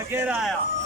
आगे आया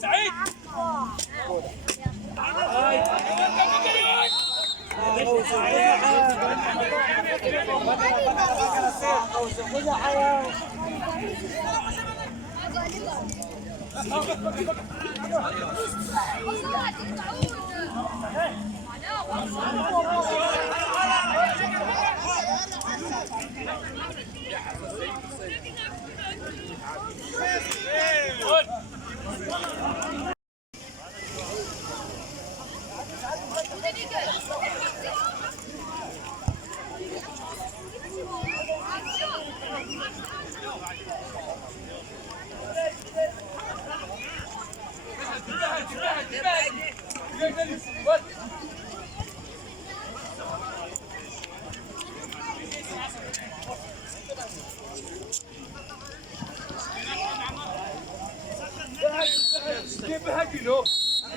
سعيد كيف هاجينو؟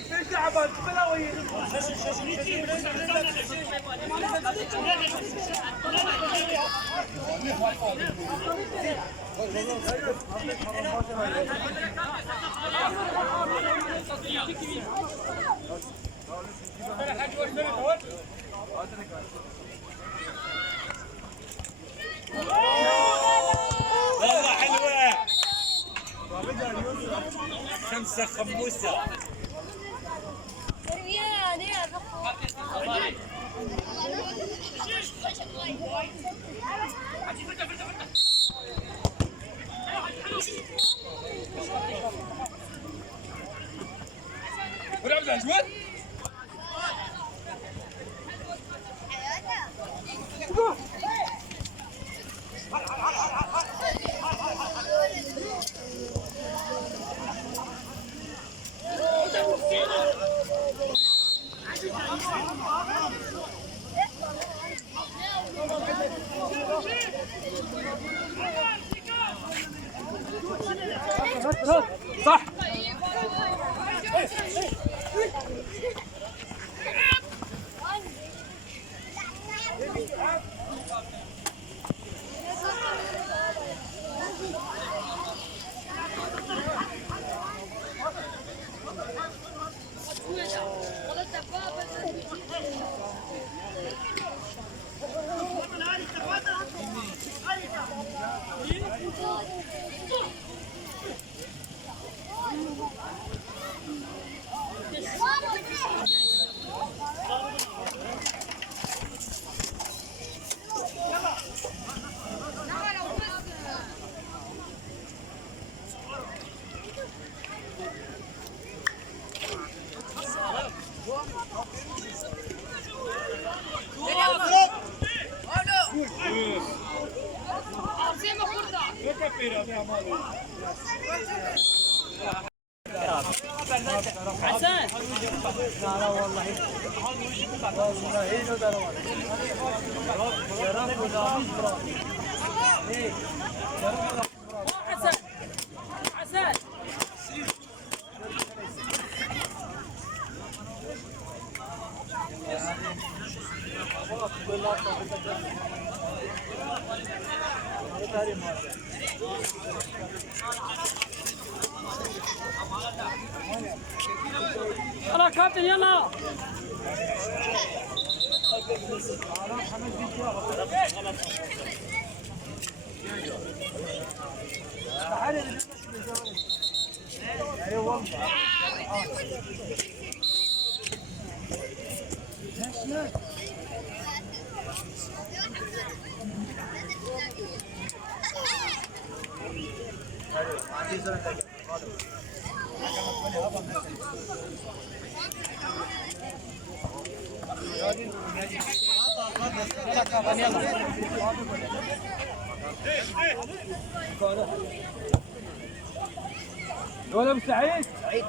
ليش تعبان؟ بلاوي. والله حلوة. خمسة خموسة. ولعبت الأجوال؟ صح. حسن لا والله حسن يلا كابتن يلا ولا ابو سعيد سعيد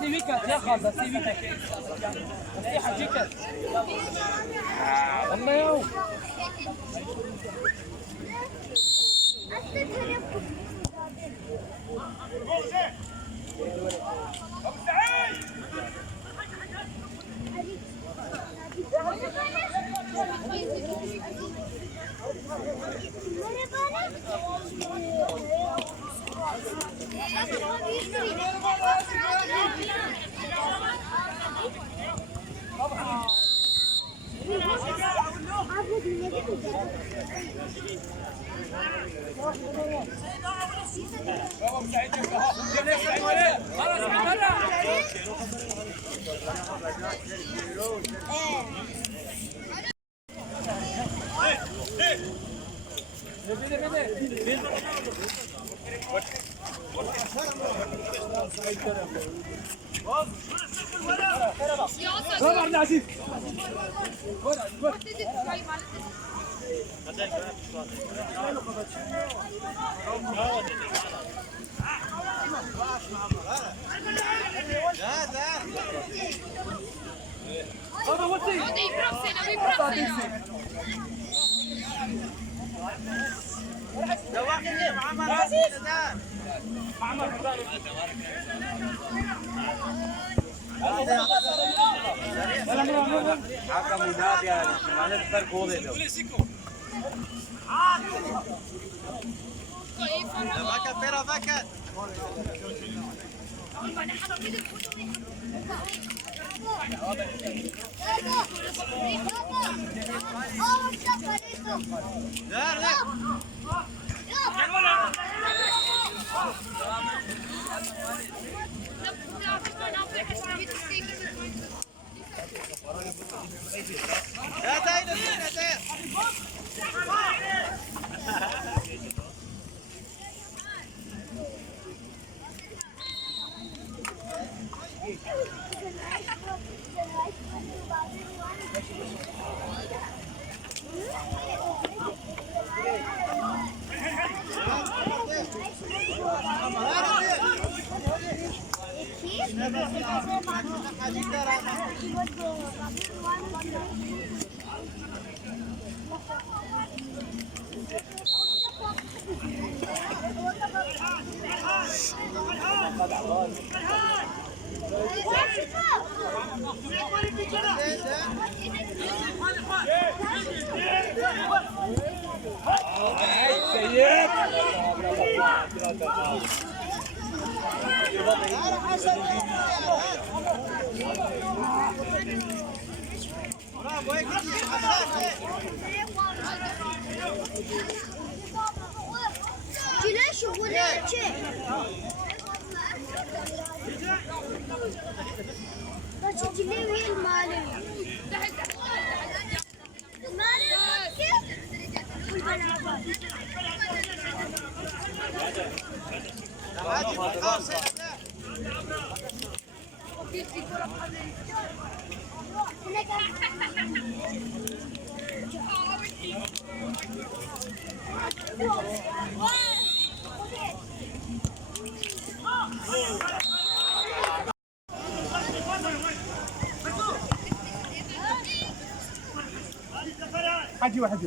سيفيكا يا خالد سيفيكا نصيحة جيكا والله يوم برافو عبد العزيز حكم ينادي على الفرق هو ده vaca pero vaca حاجي واحد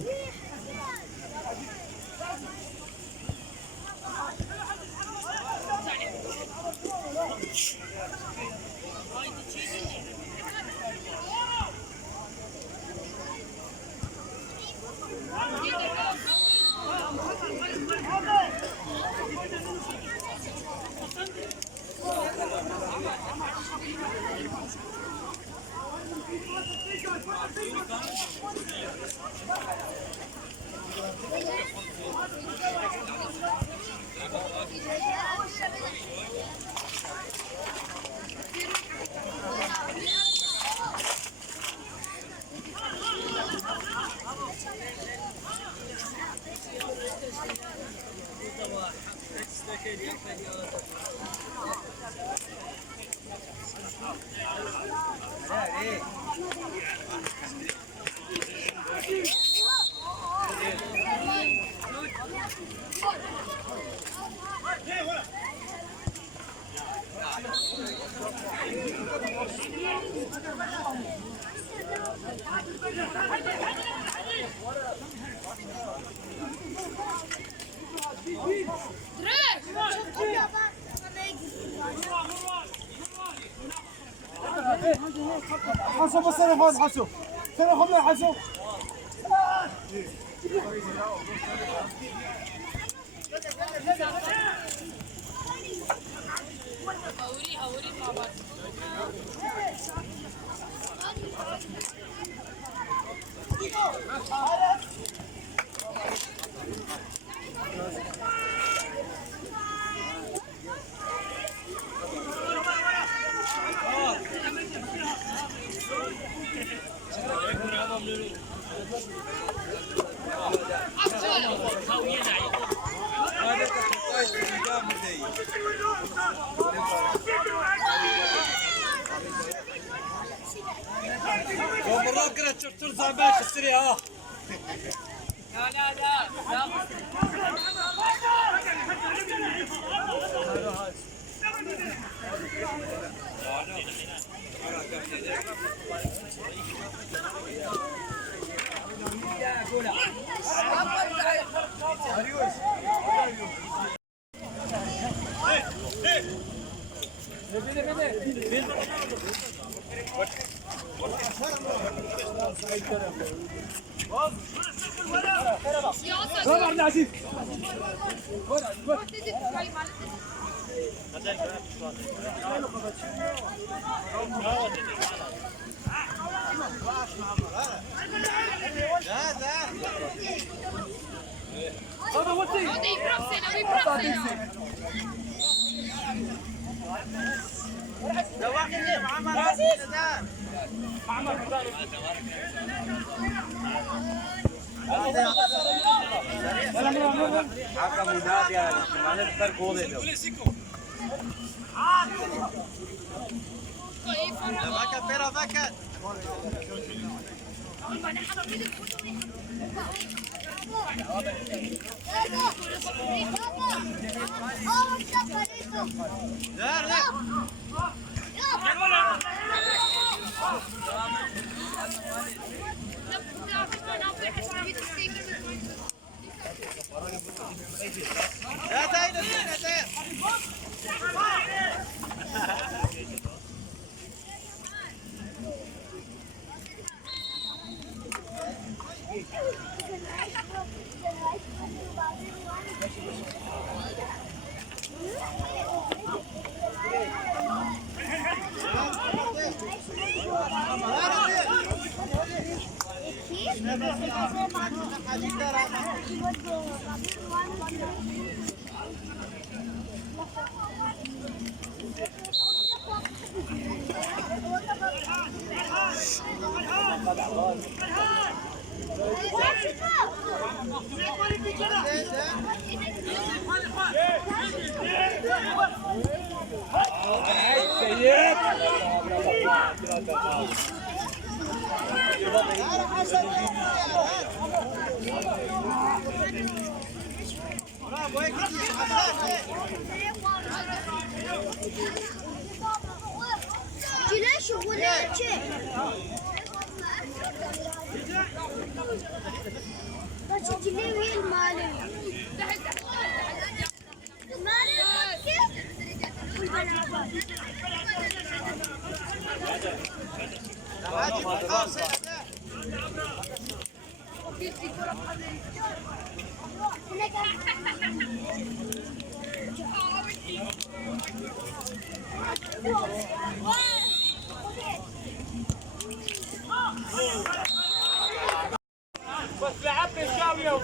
حسب السلفون حسب سلفون لا حسب ومراكرة ترزع باش تشتريها. لا لا لا برافو عبد العزيز حكم ينادي يعني معناه الفرق هو ده. لا باكر فيرا باكر. لا لا يا زين يا زين ليش ولا شيء؟ بس تجيبي وين المالي؟ المالي كيف؟ بس لعبت الشاوية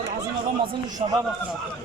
العظيم هذا ما اظن الشباب اقرب.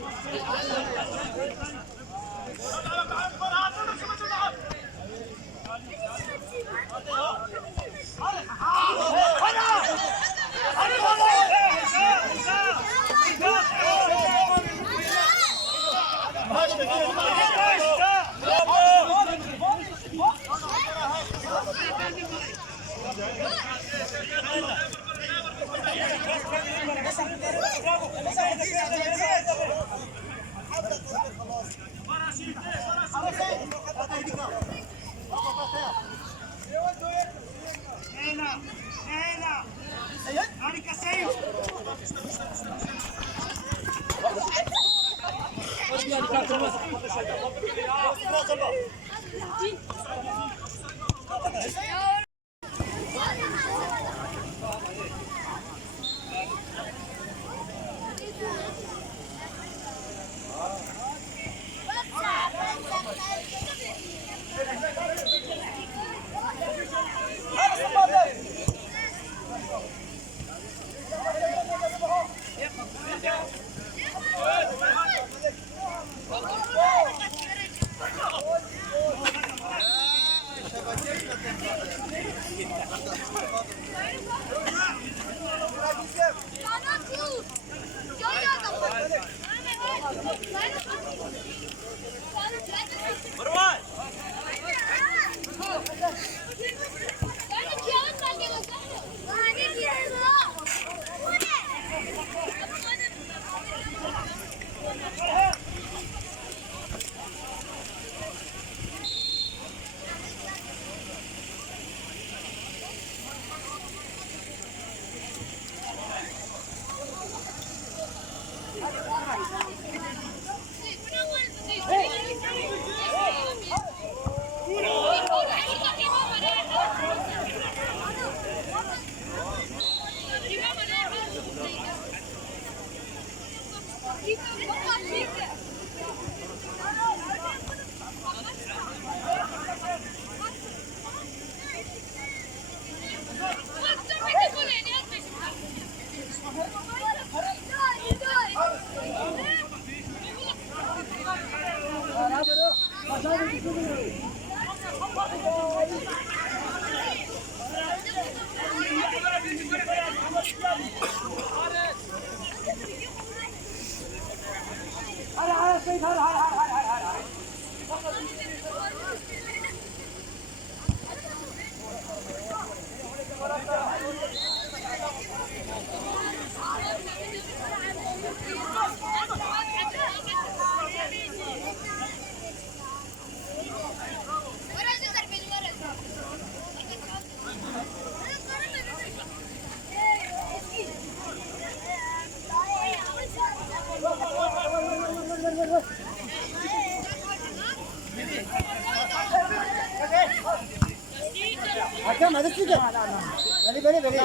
حكم هذا سيدة بلي بلي بلي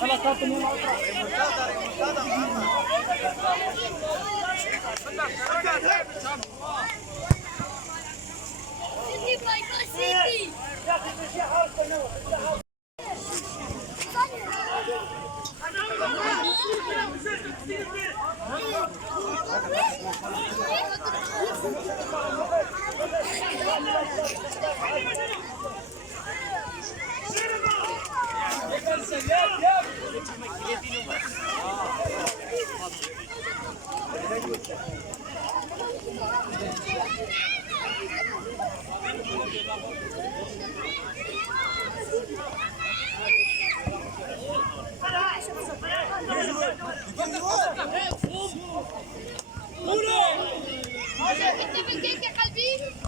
خلاص كابتن سيدي بايكو سيدي انت بالكيك يا قلبي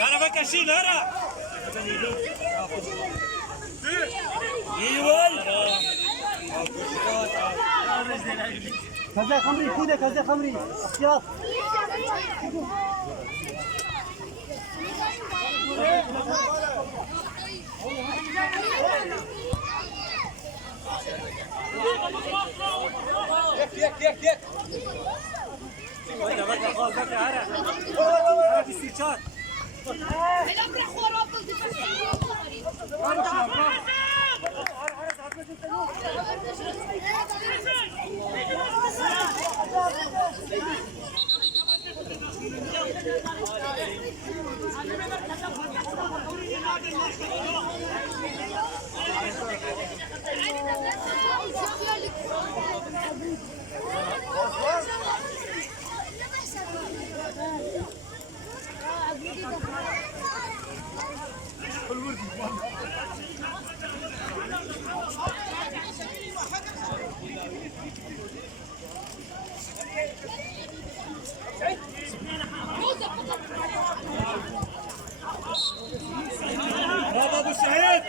انا بك اشيل هلا ايوه كذا خمري كذا كذا خمري احتياط يك وين بك خلاص بك هلا في استشار الامر خراب برافو ابو الشهيد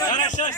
انا شاش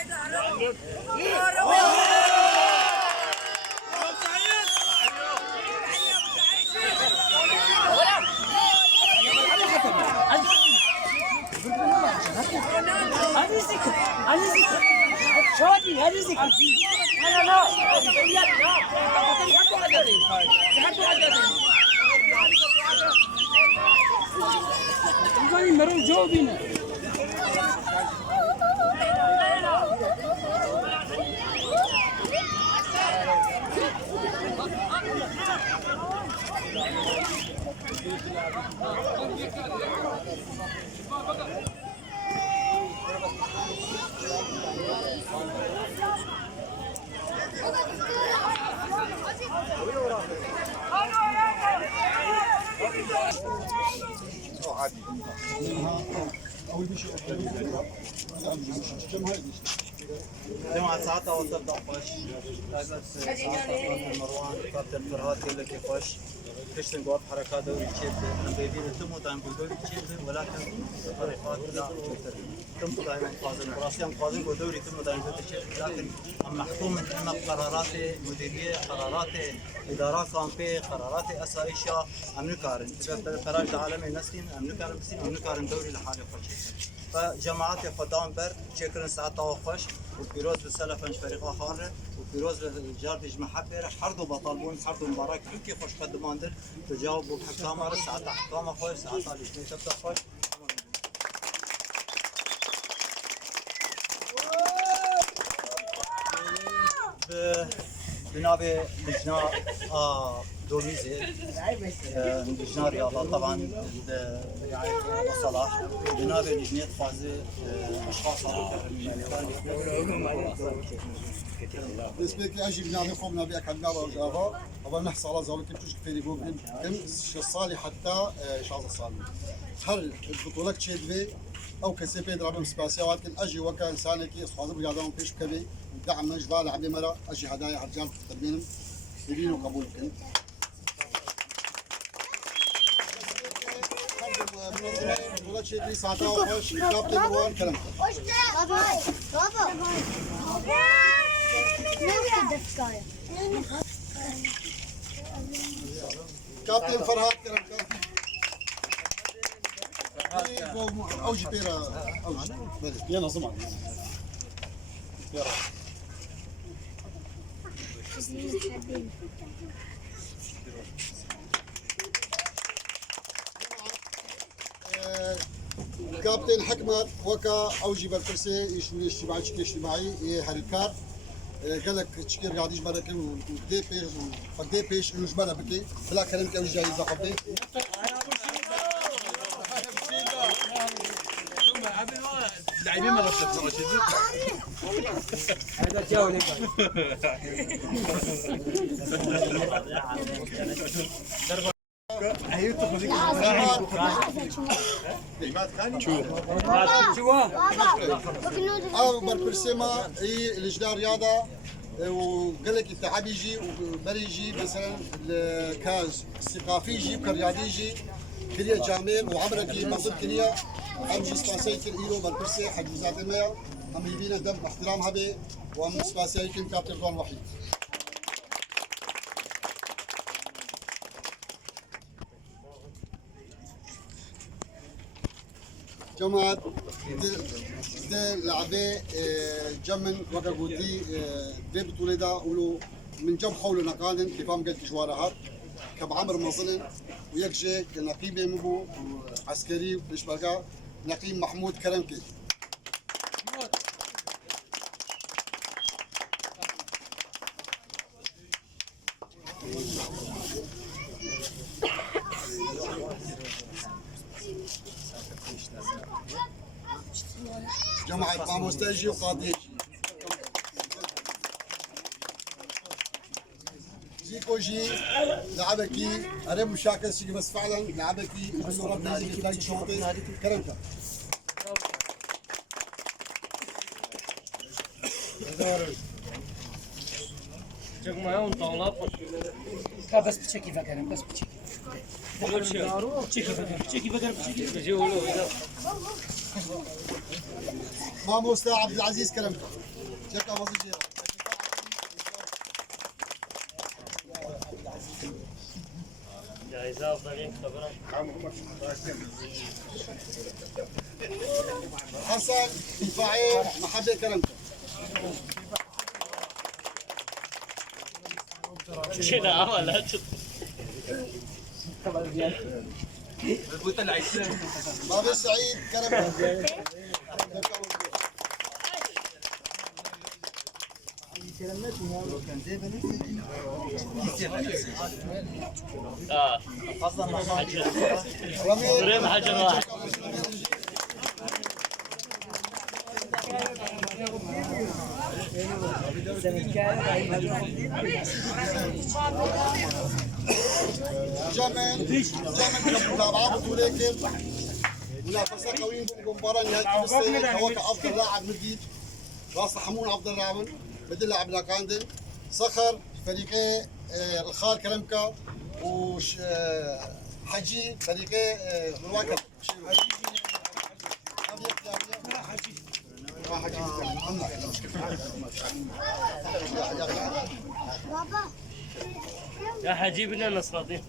جماعة ساعتها وصلت قفش لقيت ساعتها مروان كابتن فرهاد قال لك قفش كشتن قوات حركات دوري تشيلته من بيدين تمو دائما دوري تشيلته ولكن الحركات لا تشيلته تمو دائما قاضين براسيان قاضين ودوري تمو دائما تشيلته لكن محكوم ان قرارات مديريه قرارات ادارات كامبي قرارات اسايشا امنكارن فراج العالمي نسين امنكارن بسين امنكارن دوري لحاله قفش فجماعات خدام بر شكرا ساعتها وخش وبيروز بالسلفنج فريقه خاره وبيروز الجاردج محبر حرضوا بطالبون حرضوا مباراه كل خوش قدماندر تجاوبوا بحكام ساعتها حكام خوش ساعتها الاثنين تبدا خوش بنابي لجنة دوميزي لجنة رياضة طبعا صلاح بنابي لجنة فازي أشخاص نسبة أجي بنابي خوب نابي أكاد نابي وجابا أول نحس على ذلك تجد في ريبوم كم شصالي حتى شاز الصالي هل البطولة تشيدوي أو كسبة درابم سباسيات كن أجي وكا إنسان كي أصحاب رياضهم بيش كبي دعم من جبال عبد مرة أجي هدايا عرجال تقدمينهم يبينوا قبول كن بطولة تشيدوي ساعتها وخش كابتن مروان كلام كابتن فرهاد كلام أوجي بيرا أوجي يلا زمان كابتن حكمت وكا أوجي بالكرسي يشوي اجتماعي شكل اجتماعي هالكار قال لك تشكير قاعد يجبر لك ودي بيش ودي بيش يجبر بكي بلا كلام كأوجي جايزة قبلي لاعبين ما رفضوا هذا جاولي برسمة هي لجنة رياضة وقال لك التعب يجي وبري يجي مثلا كاز ثقافي يجي كرياضي يجي كلية جامل وعمرك منظم كلية أم سباسيكل إيرو بركرسي حق وزارة المياه أم يبينا دم احترام هبي وأم سباسيكل كابتن رضوان وحيد. جماعة ده لعبة جمن وقا قوتي ده بطولة ده ولو من جم حول نقادن كيفام قلت جوارهات كبعمر مظلن ويكجي نقيب مبو عسكري ليش بقى نقيب محمود كرمكي جماعة قاموستاجي وقاضيجي جي لعبكي انا مشاكل شيء بس فعلا لعبكي بصوره نادي كذا شوطي كرمك معاهم طاولات بس بتشكي فكر بس بتشكي فكر مامو استاذ عبد العزيز كرمك شكرا وظيفه جايزة أفضل خبرة حسن دفاعي محبة كرمك شنو عمل بابا سعيد كرمك رمي حجر واحد جمن كمتابعة بطولة منافسة قوية بمباراة نهائية بالسنة هو كأفضل لاعب جديد راس حمون أفضل لاعب بدل لاعب لاكاندن صخر فريقي الخال كلمكا وش حجي فريقي مواكب يا حجيب لنا نصراطين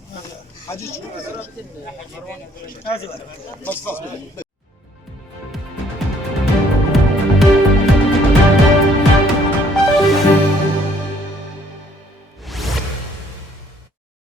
حجي بس